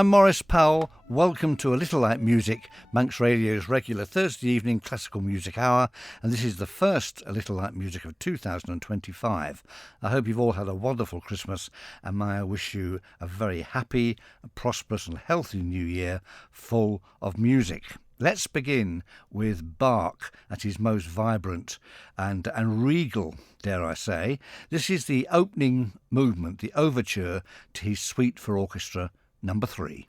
I'm Maurice Powell. Welcome to A Little Like Music, Manx Radio's regular Thursday evening classical music hour, and this is the first A Little Like Music of 2025. I hope you've all had a wonderful Christmas, and may I wish you a very happy, prosperous and healthy new year full of music. Let's begin with Bach at his most vibrant and regal, dare I say. This is the opening movement, the overture to his Suite for Orchestra number 3.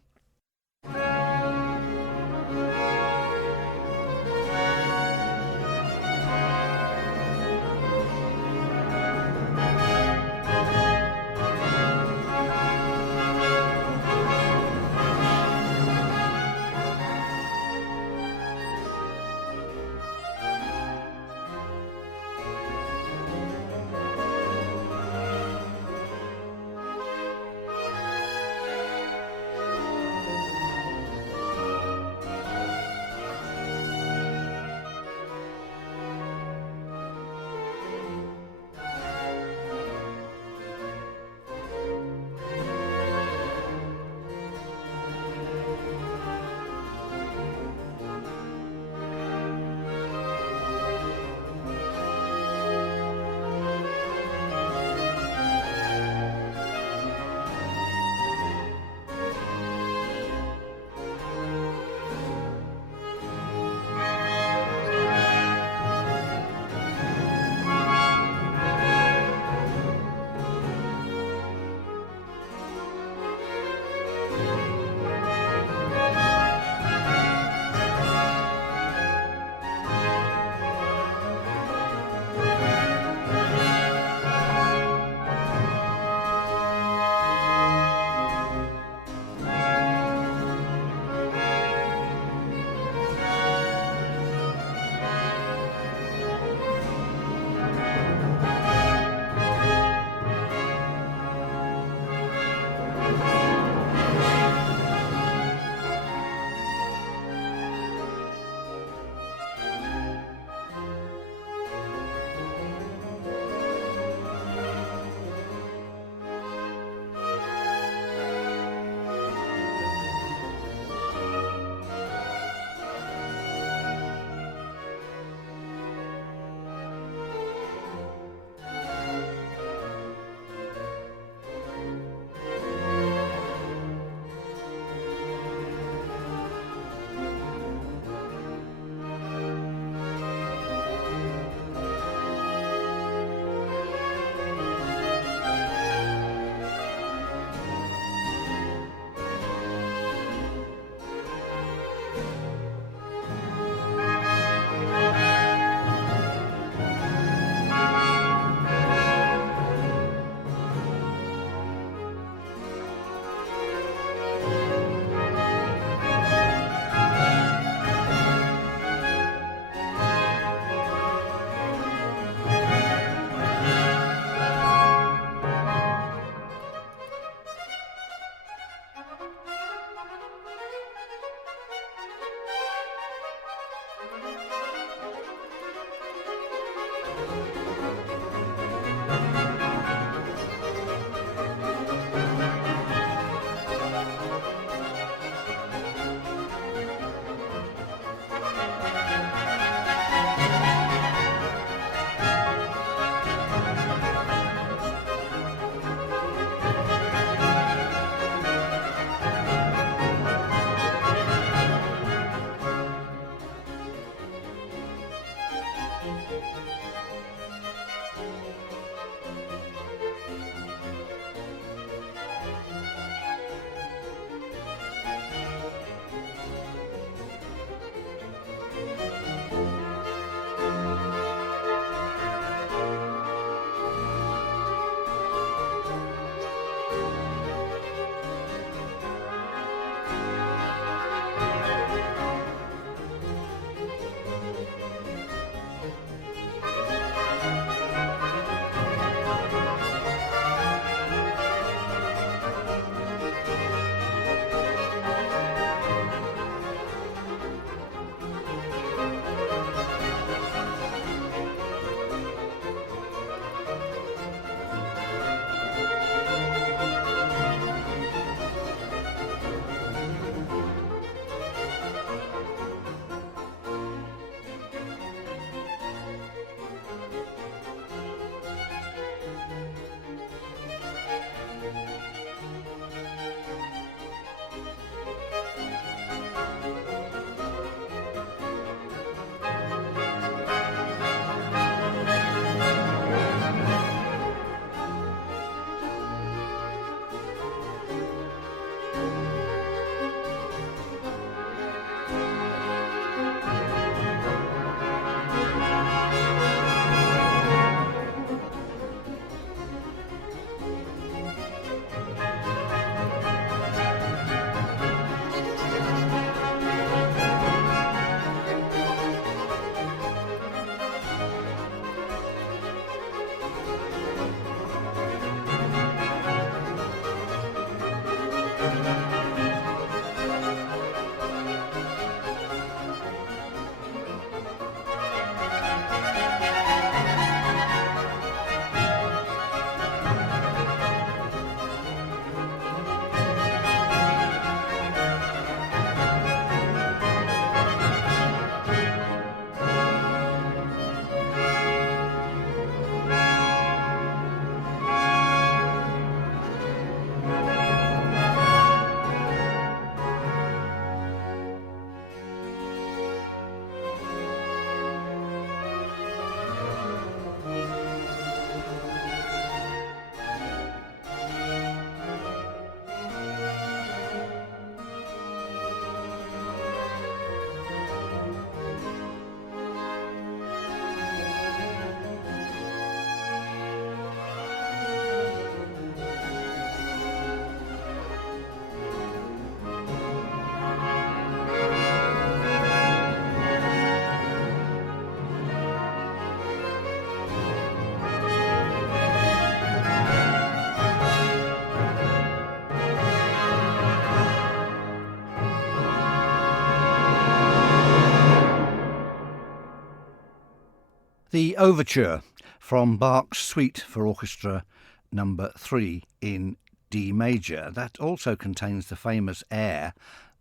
The overture from Bach's Suite for Orchestra number 3 in D major. That also contains the famous air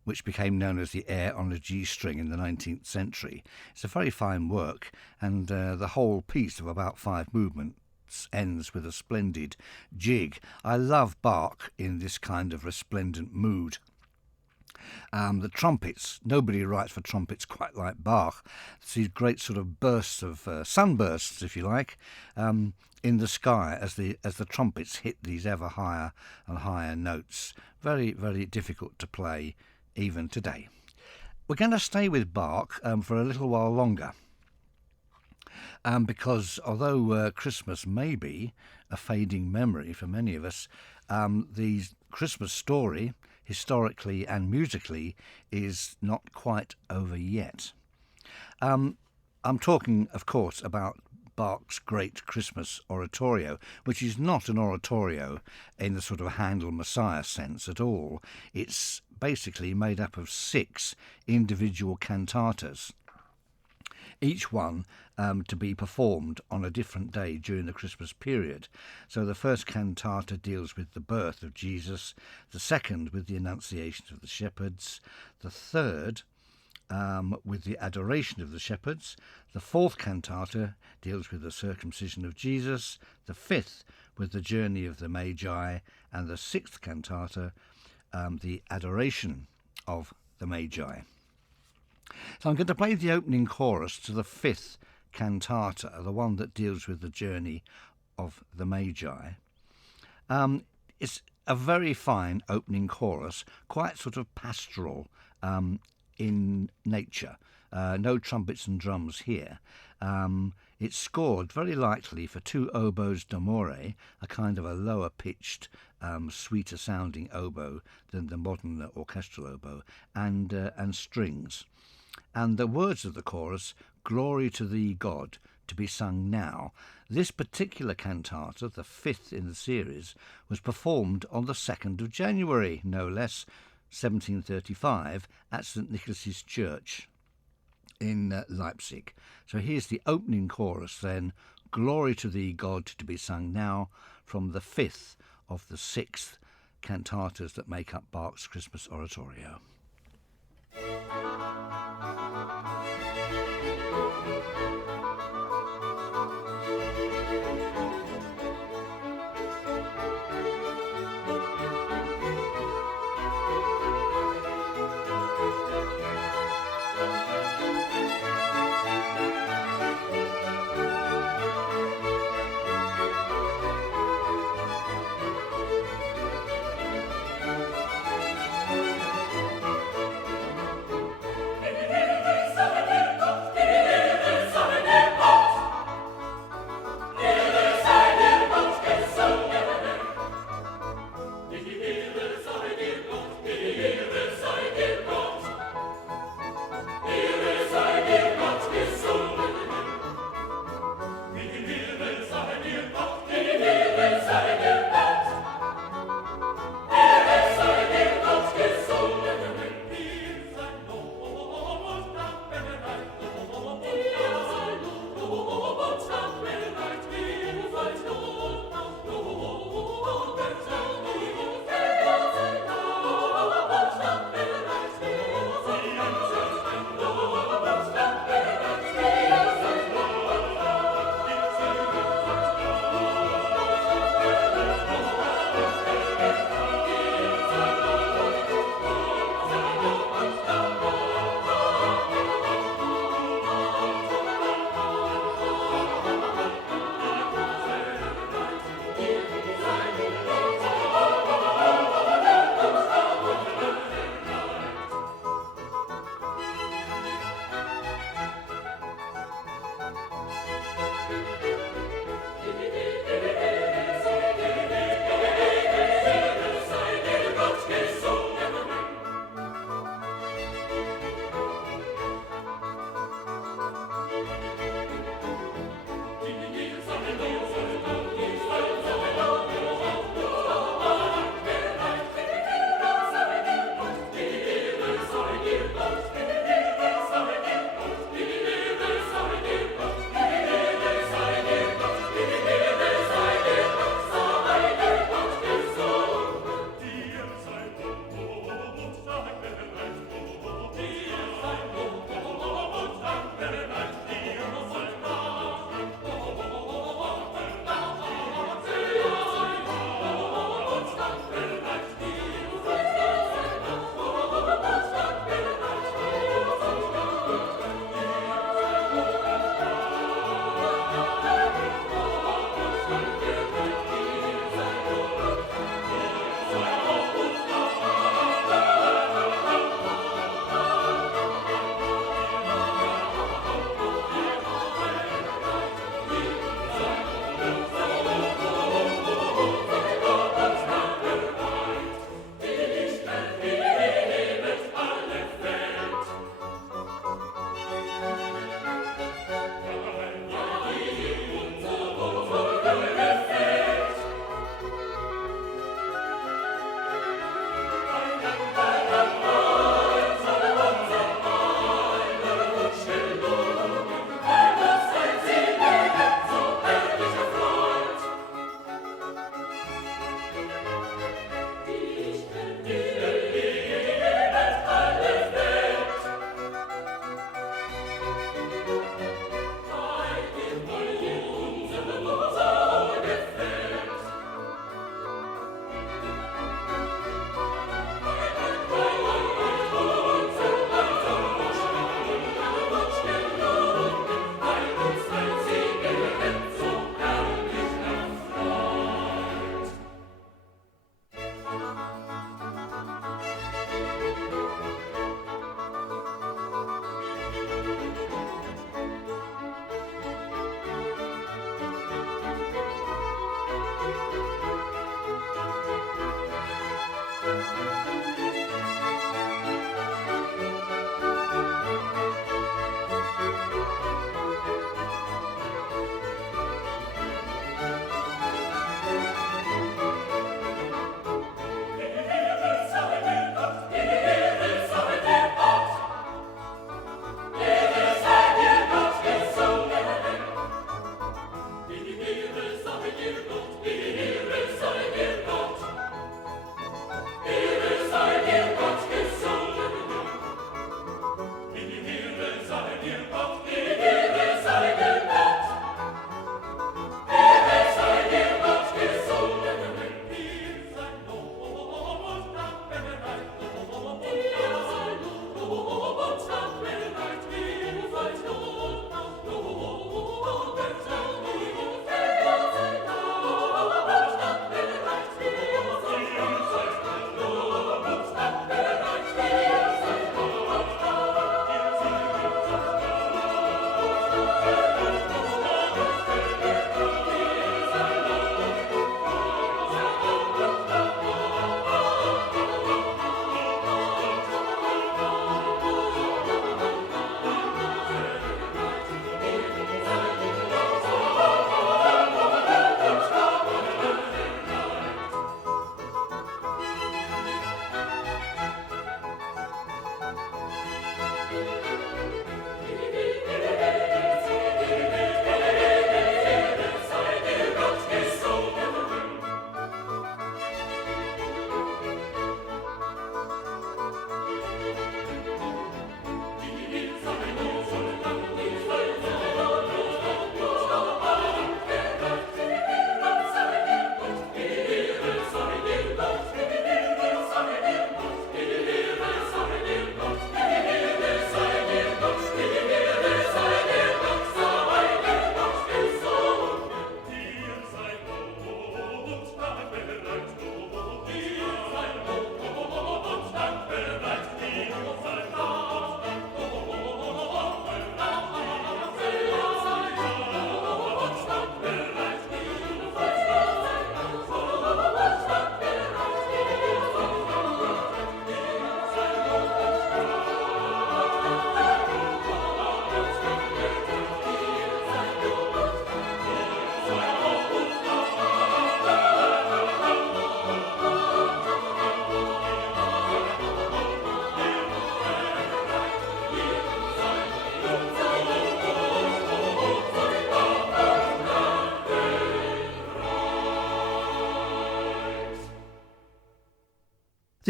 which became known as the air on a G string in the 19th century. It's a very fine work, and the whole piece of about 5 movements ends with a splendid jig. I love Bach in this kind of resplendent mood. The trumpets, nobody writes for trumpets quite like Bach. These great sort of bursts of sunbursts, if you like, in the sky as the trumpets hit these ever higher and higher notes. Very, very difficult to play even today. We're going to stay with Bach for a little while longer. Because although Christmas may be a fading memory for many of us, the Christmas story, historically and musically, is not quite over yet. I'm talking, of course, about Bach's great Christmas oratorio, which is not an oratorio in the sort of Handel Messiah sense at all. It's basically made up of 6 individual cantatas, each one to be performed on a different day during the Christmas period. So the first cantata deals with the birth of Jesus, the second with the Annunciation of the Shepherds, the third with the Adoration of the Shepherds, the fourth cantata deals with the circumcision of Jesus, the fifth with the journey of the Magi, and the sixth cantata, the Adoration of the Magi. So I'm going to play the opening chorus to the fifth cantata, the one that deals with the journey of the Magi. It's a very fine opening chorus, quite sort of pastoral in nature. No trumpets and drums here. It's scored very likely for 2 oboes d'amore, a kind of a lower pitched, sweeter sounding oboe than the modern orchestral oboe, and strings. And the words of the chorus, "Glory to thee, God," to be sung now. This particular cantata, the 5th in the series, was performed on the 2nd of January, no less, 1735, at St. Nicholas's Church in Leipzig. So here's the opening chorus then, "Glory to thee, God," to be sung now, from the 5th of the 6 cantatas that make up Bach's Christmas oratorio.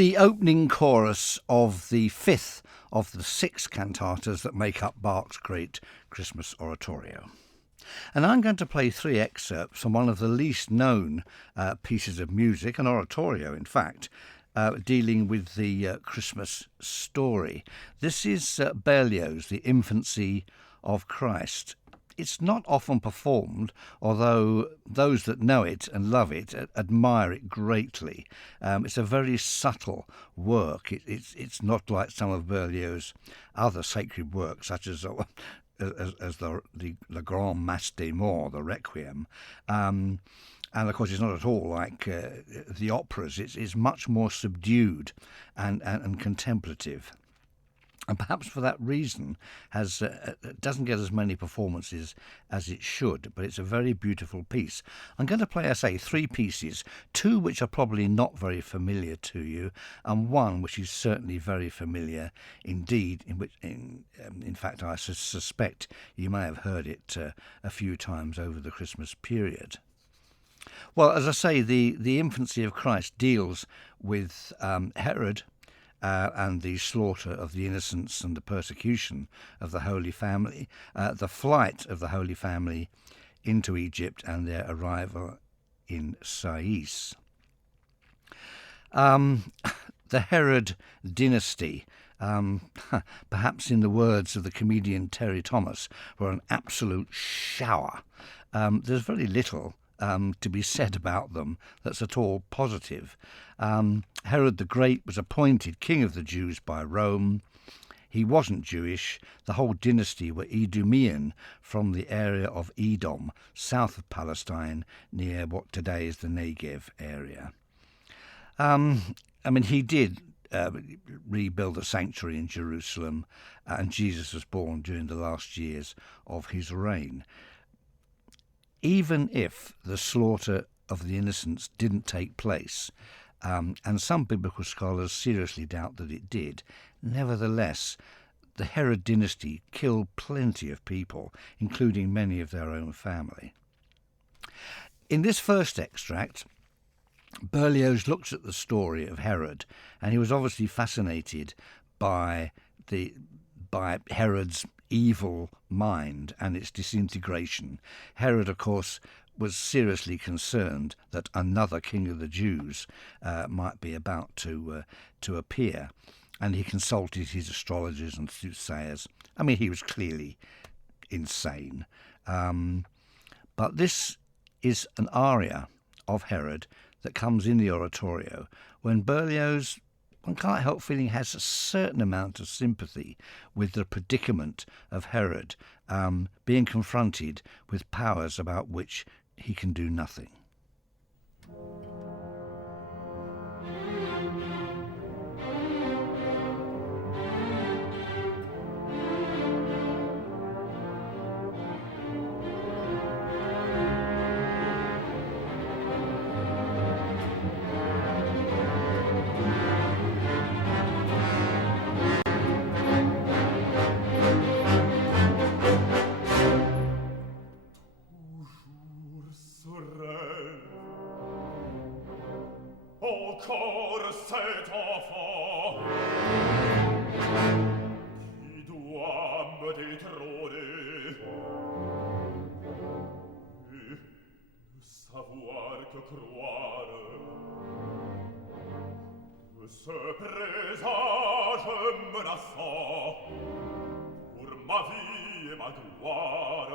the opening chorus of the fifth of the six cantatas that make up Bach's great Christmas oratorio. And I'm going to play three excerpts from one of the least known pieces of music, an oratorio in fact, dealing with the Christmas story. This is Berlioz, The Infancy of Christ. It's not often performed, although those that know it and love it admire it greatly. It's a very subtle work. It's not like some of Berlioz's other sacred works, such as the Le Grand Mass des Morts, the Requiem. And of course, it's not at all like the operas. It's much more subdued and contemplative. And perhaps for that reason doesn't get as many performances as it should, but it's a very beautiful piece. I'm going to play, I say, three pieces, two which are probably not very familiar to you, and one which is certainly very familiar indeed, in fact I suspect you may have heard it a few times over the Christmas period. Well, as I say, the Infancy of Christ deals with Herod, and the slaughter of the innocents and the persecution of the Holy Family, the flight of the Holy Family into Egypt and their arrival in Sais. The Herod dynasty, perhaps in the words of the comedian Terry Thomas, were an absolute shower. There's very little to be said about them that's at all positive. Herod the Great was appointed king of the Jews by Rome. He wasn't Jewish. The whole dynasty were Edomian from the area of Edom, south of Palestine, near what today is the Negev area. He did rebuild a sanctuary in Jerusalem, and Jesus was born during the last years of his reign. Even if the slaughter of the innocents didn't take place, and some biblical scholars seriously doubt that it did, nevertheless, the Herod dynasty killed plenty of people, including many of their own family. In this first extract, Berlioz looks at the story of Herod, and he was obviously fascinated by Herod's evil mind and its disintegration. Herod, of course, was seriously concerned that another king of the Jews might be about to appear, and he consulted his astrologers and soothsayers. He was clearly insane. But this is an aria of Herod that comes in the oratorio when Berlioz, one can't help feeling, has a certain amount of sympathy with the predicament of Herod, being confronted with powers about which he can do nothing. Ce présage menaçant pour ma vie et ma gloire.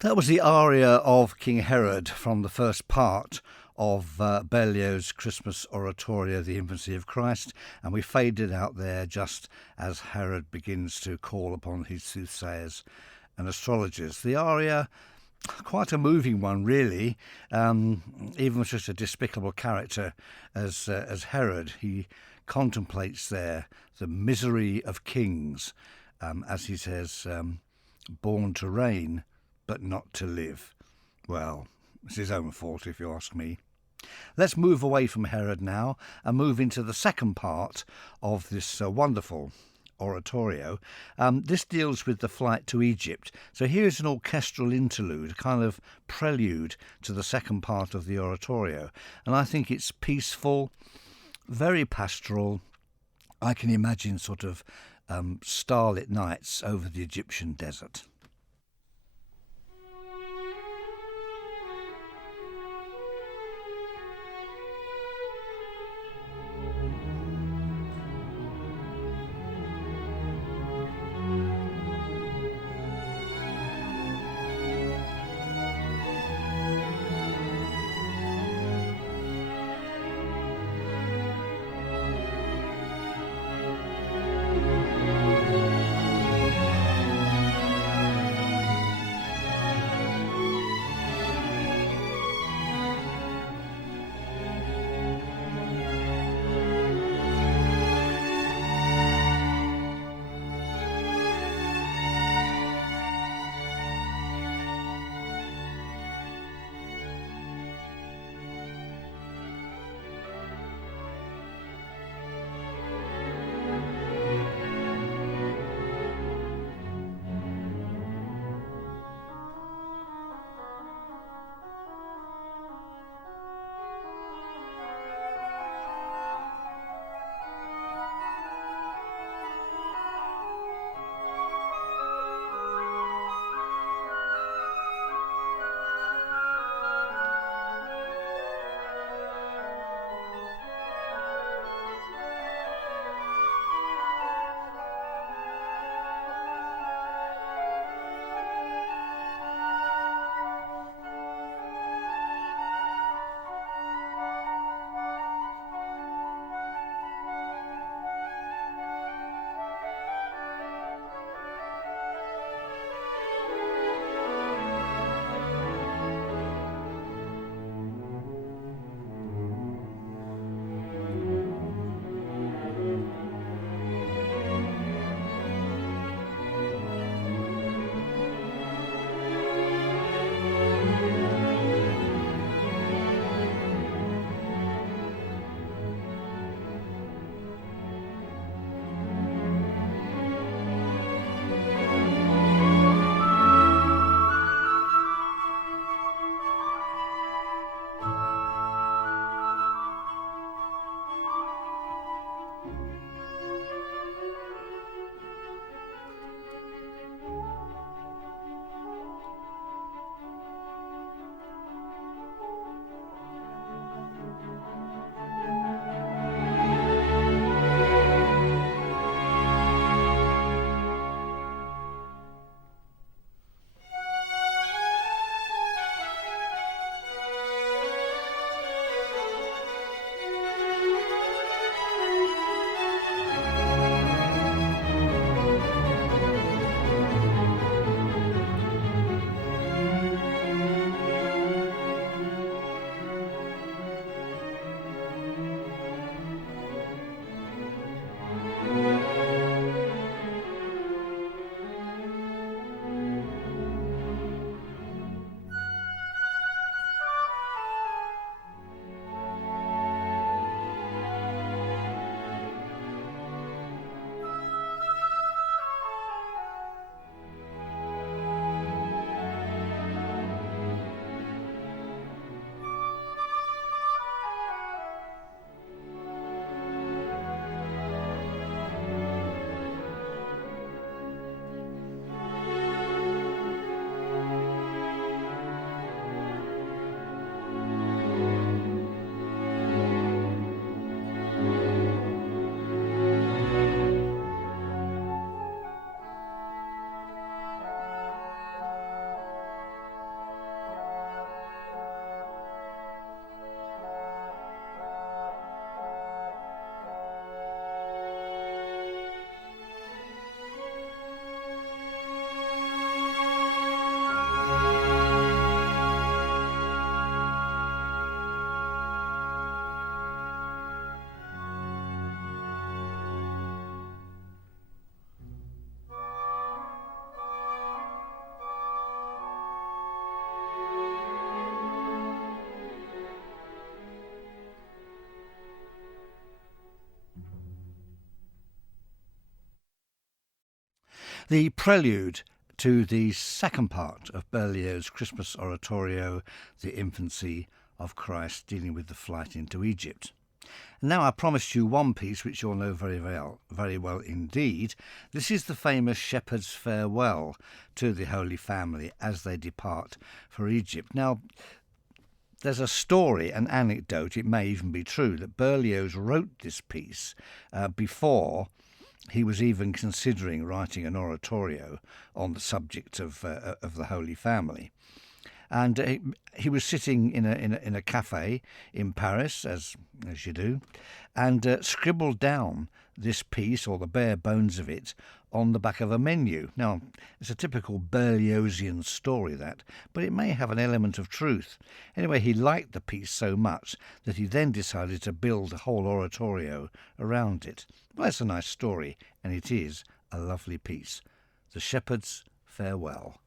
That was the aria of King Herod from the first part of Berlioz' Christmas oratorio, The Infancy of Christ, and we faded out there just as Herod begins to call upon his soothsayers and astrologers. The aria, quite a moving one, really. Even with such a despicable character as Herod, he contemplates there the misery of kings, as he says, born to reign but not to live. Well, it's his own fault, if you ask me. Let's move away from Herod now and move into the second part of this wonderful oratorio. This deals with the flight to Egypt. So here's an orchestral interlude, a kind of prelude to the second part of the oratorio. And I think it's peaceful, very pastoral. I can imagine sort of starlit nights over the Egyptian desert. The prelude to the second part of Berlioz' Christmas oratorio, The Infancy of Christ, dealing with the flight into Egypt. Now I promised you one piece which you'll know very well indeed. This is the famous Shepherd's Farewell to the Holy Family as they depart for Egypt. Now, there's a story, an anecdote, it may even be true, that Berlioz wrote this piece before he was even considering writing an oratorio on the subject of the Holy Family. And he was sitting in a cafe in Paris, as you do, and scribbled down this piece, or the bare bones of it, on the back of a menu. Now, it's a typical Berliozian story, that, but it may have an element of truth. Anyway, he liked the piece so much that he then decided to build a whole oratorio around it. Well, it's a nice story, and it is a lovely piece. The Shepherd's Farewell.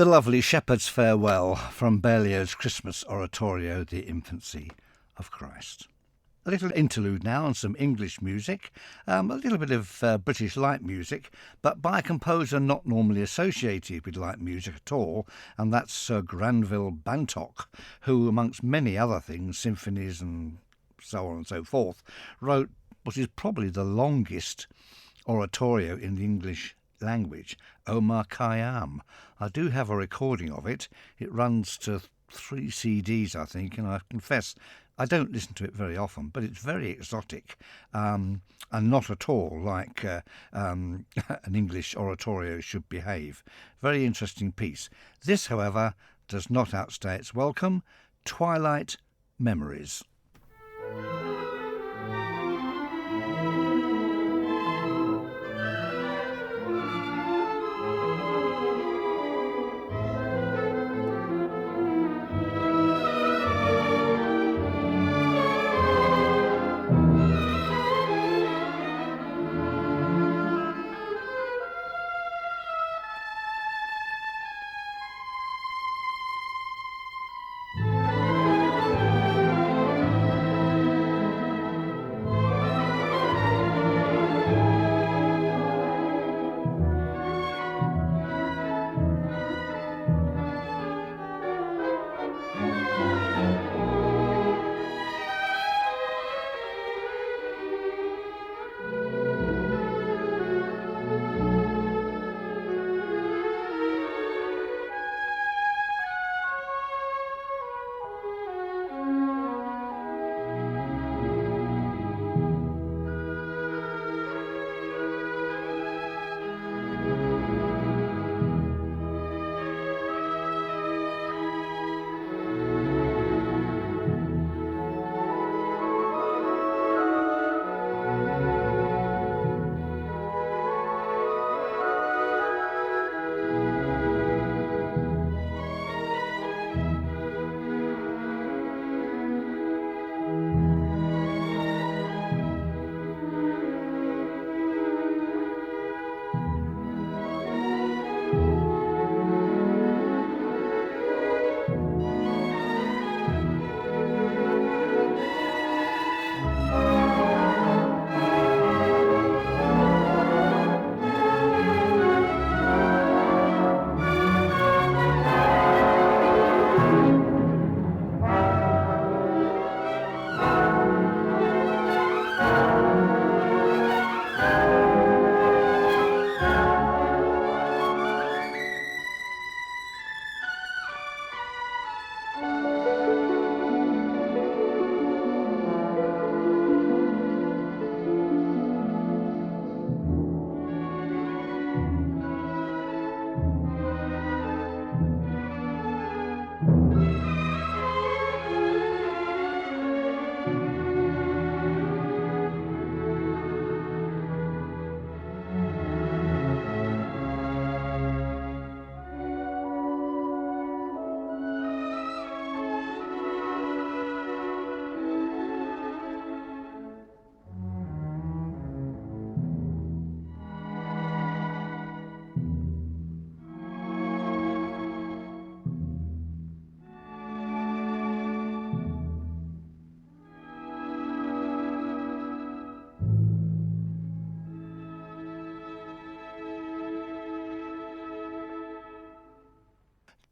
The lovely Shepherd's Farewell from Berlioz' Christmas oratorio, The Infancy of Christ. A little interlude now on some English music, a little bit of British light music, but by a composer not normally associated with light music at all, and that's Sir Granville Bantock, who, amongst many other things, symphonies and so on and so forth, wrote what is probably the longest oratorio in the English language, Omar Khayyam. I do have a recording of it. It runs to 3 CDs, I think, and I confess I don't listen to it very often, but it's very exotic and not at all like an English oratorio should behave. Very interesting piece. This, however, does not outstay its welcome. Twilight Memories.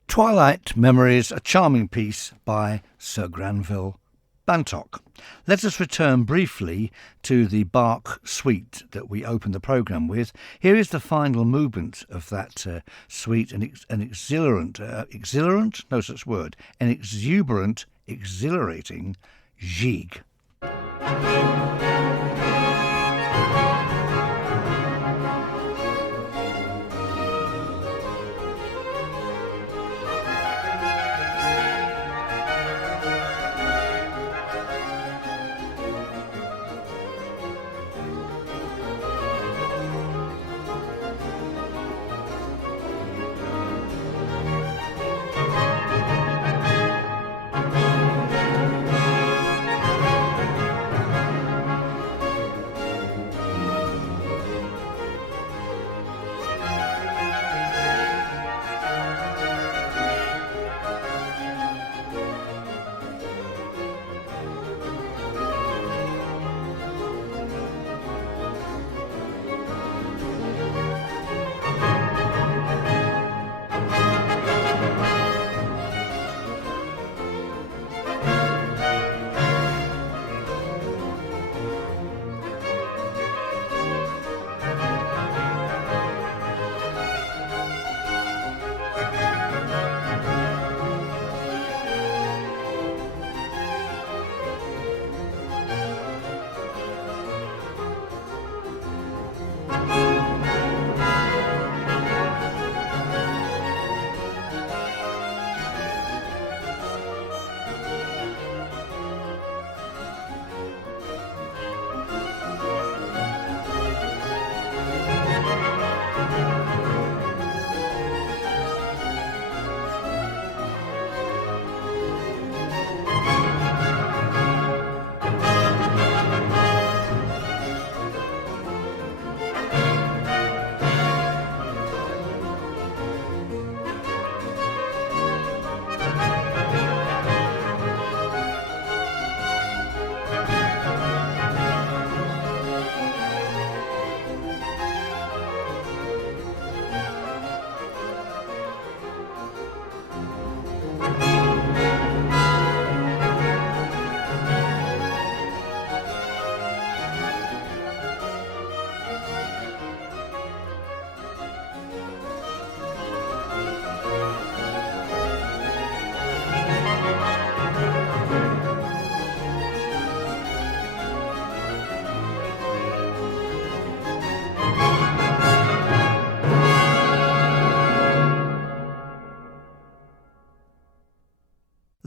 Twilight Memories, a charming piece by Sir Granville Bantock. Let us return briefly to the Bach suite that we opened the programme with. Here is the final movement of that suite, an exuberant, no such word, an exuberant, exhilarating gigue.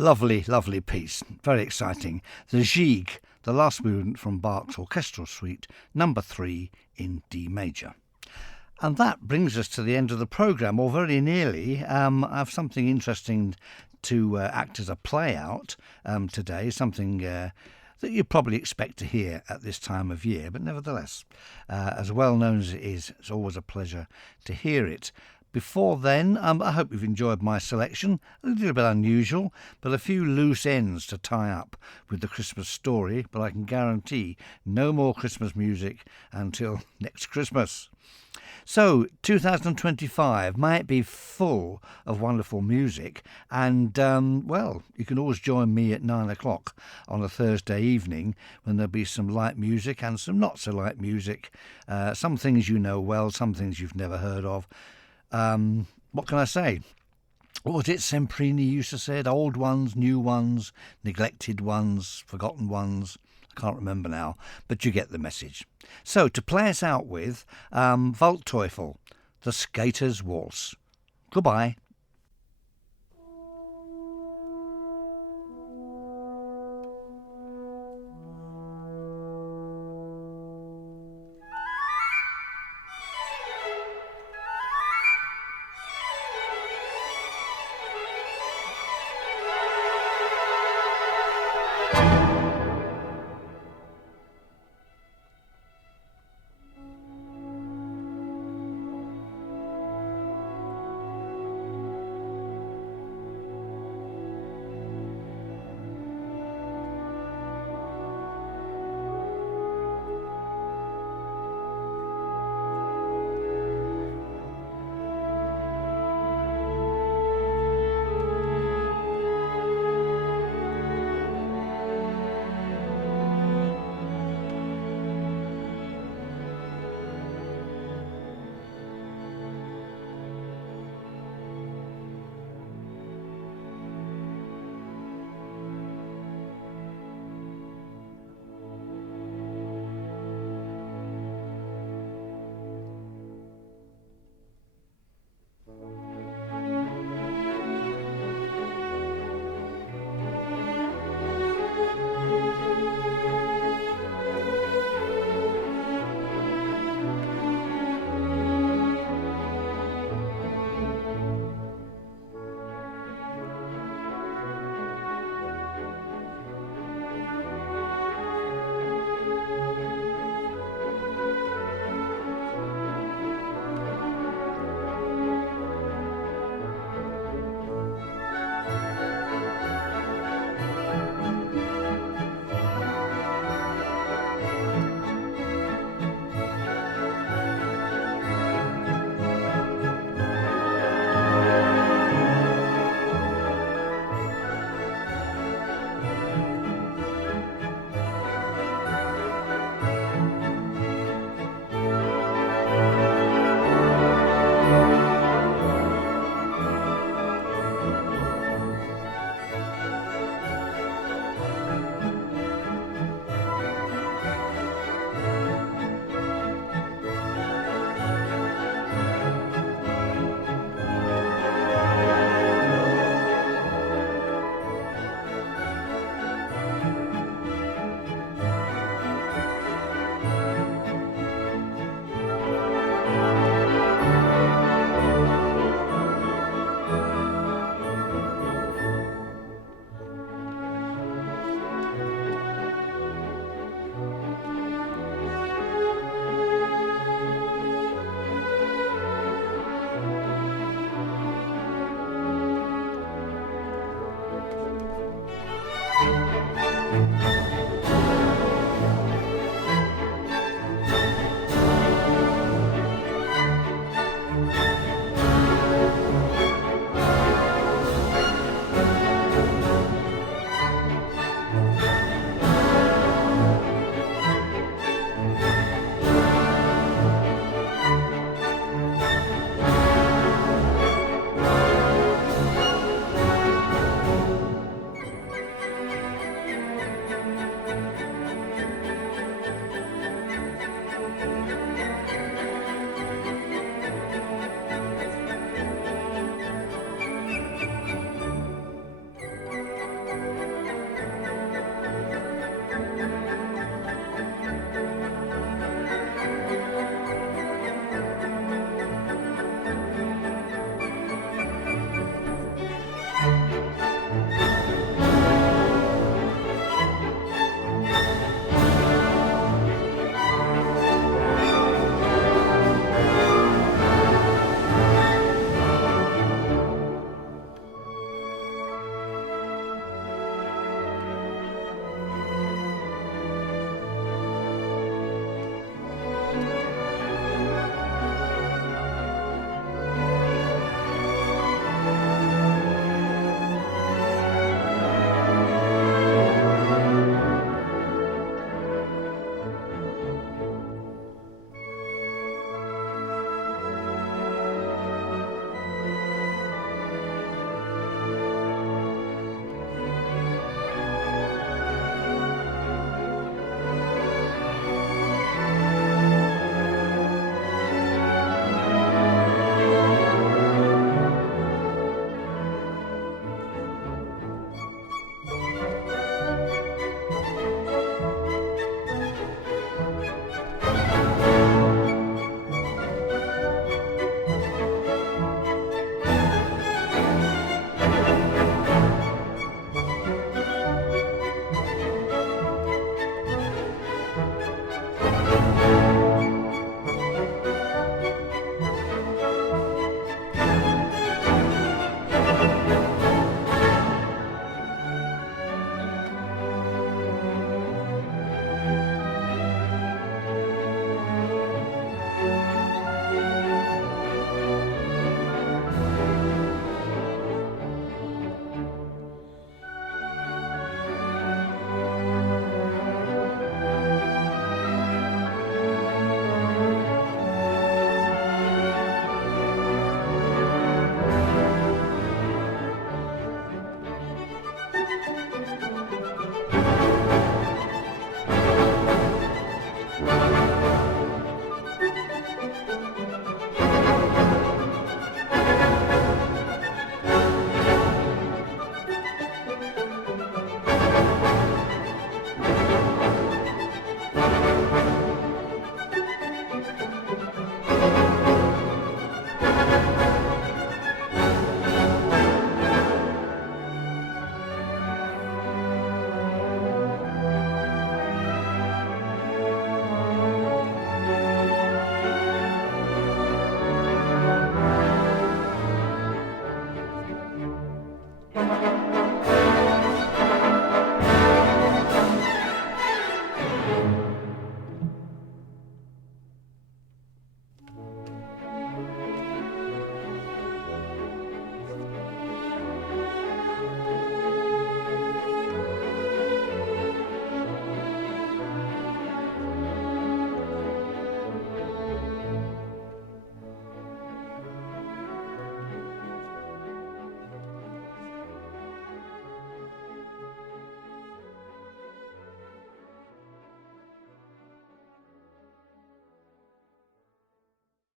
Lovely, lovely piece. Very exciting. The Gigue, the last movement from Bach's Orchestral Suite, number 3 in D major. And that brings us to the end of the programme, or very nearly. I have something interesting to act as a play out today, something that you probably expect to hear at this time of year, but nevertheless, as well known as it is, it's always a pleasure to hear it. Before then, I hope you've enjoyed my selection. A little bit unusual, but a few loose ends to tie up with the Christmas story, but I can guarantee no more Christmas music until next Christmas. So, 2025 might be full of wonderful music, and, well, you can always join me at 9 o'clock on a Thursday evening when there'll be some light music and some not so light music, some things you know well, some things you've never heard of. What can I say? What was it Semprini used to say? Old ones, new ones, neglected ones, forgotten ones. I can't remember now, but you get the message. So to play us out with, Waldteufel, the Skater's Waltz. Goodbye.